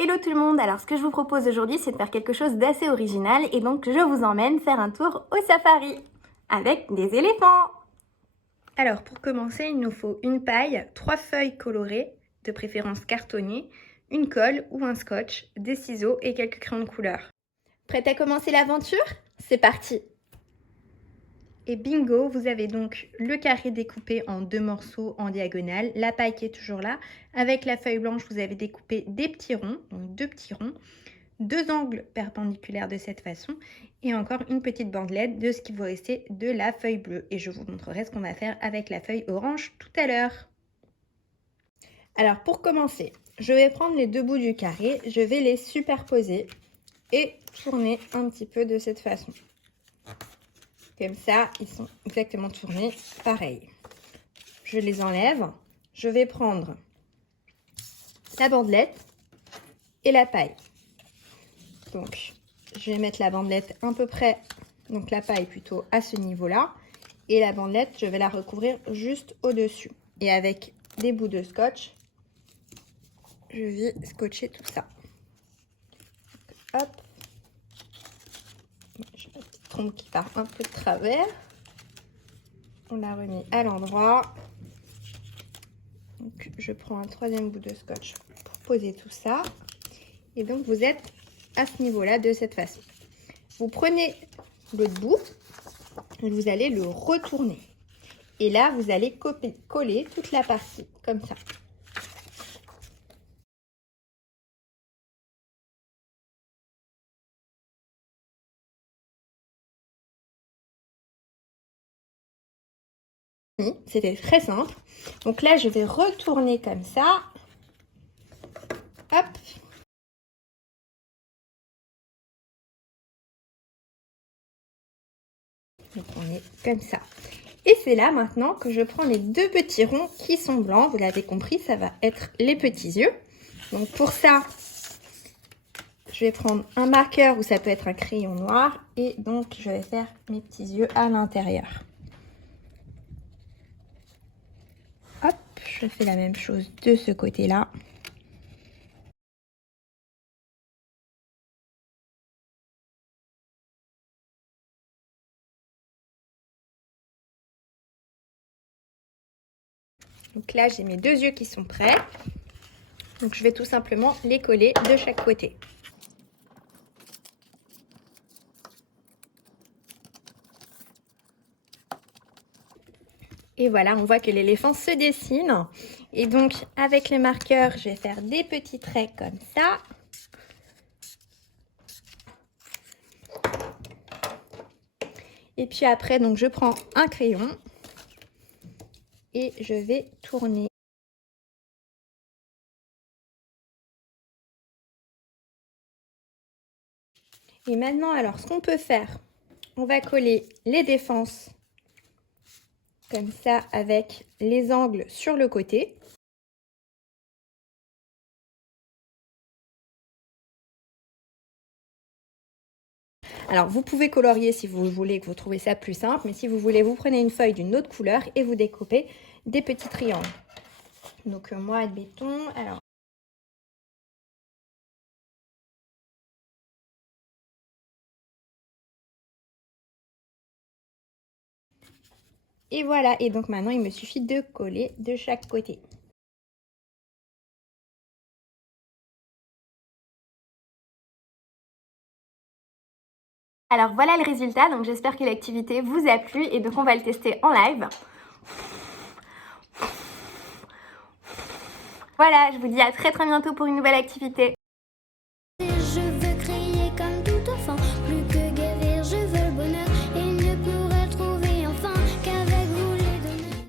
Hello tout le monde, alors ce que je vous propose aujourd'hui c'est de faire quelque chose d'assez original et donc je vous emmène faire un tour au safari avec des éléphants. Alors pour commencer il nous faut une paille, 3 feuilles colorées, de préférence cartonnées, une colle ou un scotch, des ciseaux et quelques crayons de couleur. Prête à commencer l'aventure? C'est parti! Et bingo, vous avez donc le carré découpé en 2 morceaux en diagonale, la paille qui est toujours là. Avec la feuille blanche, vous avez découpé des petits ronds, donc 2 petits ronds, 2 angles perpendiculaires de cette façon et encore une petite bandelette de ce qui vous restait de la feuille bleue. Et je vous montrerai ce qu'on va faire avec la feuille orange tout à l'heure. Alors pour commencer, je vais prendre les 2 bouts du carré, je vais les superposer et tourner un petit peu de cette façon. Comme ça, ils sont exactement tournés pareil. Je les enlève. Je vais prendre la bandelette et la paille. Donc, je vais mettre la bandelette à peu près, donc la paille plutôt à ce niveau-là. Et la bandelette, je vais la recouvrir juste au-dessus. Et avec des bouts de scotch, je vais scotcher tout ça. Hop. J'ai ma petite trompe qui part un peu de travers. On la remet à l'endroit. Donc, je prends un 3e bout de scotch pour poser tout ça. Et donc, vous êtes à ce niveau-là de cette façon. Vous prenez l'autre bout et vous allez le retourner. Et là, vous allez coller toute la partie comme ça. C'était très simple. Donc là, je vais retourner comme ça. Hop. Donc on est comme ça. Et c'est là maintenant que je prends les 2 petits ronds qui sont blancs. Vous l'avez compris, ça va être les petits yeux. Donc pour ça, je vais prendre un marqueur ou ça peut être un crayon noir. Et donc je vais faire mes petits yeux à l'intérieur. Hop, je fais la même chose de ce côté-là. Donc là, j'ai mes 2 yeux qui sont prêts. Donc je vais tout simplement les coller de chaque côté. Et voilà, on voit que l'éléphant se dessine. Et donc, avec le marqueur, je vais faire des petits traits comme ça. Et puis après, donc je prends un crayon et je vais tourner. Et maintenant, alors, ce qu'on peut faire, on va coller les défenses comme ça avec les angles sur le côté. Alors, vous pouvez colorier si vous voulez, que vous trouvez ça plus simple, mais si vous voulez, vous prenez une feuille d'une autre couleur et vous découpez des petits triangles. Donc, moi, admettons, alors... Et voilà, et donc maintenant, il me suffit de coller de chaque côté. Alors voilà le résultat, donc j'espère que l'activité vous a plu et donc on va le tester en live. Voilà, je vous dis à très bientôt pour une nouvelle activité. Je vais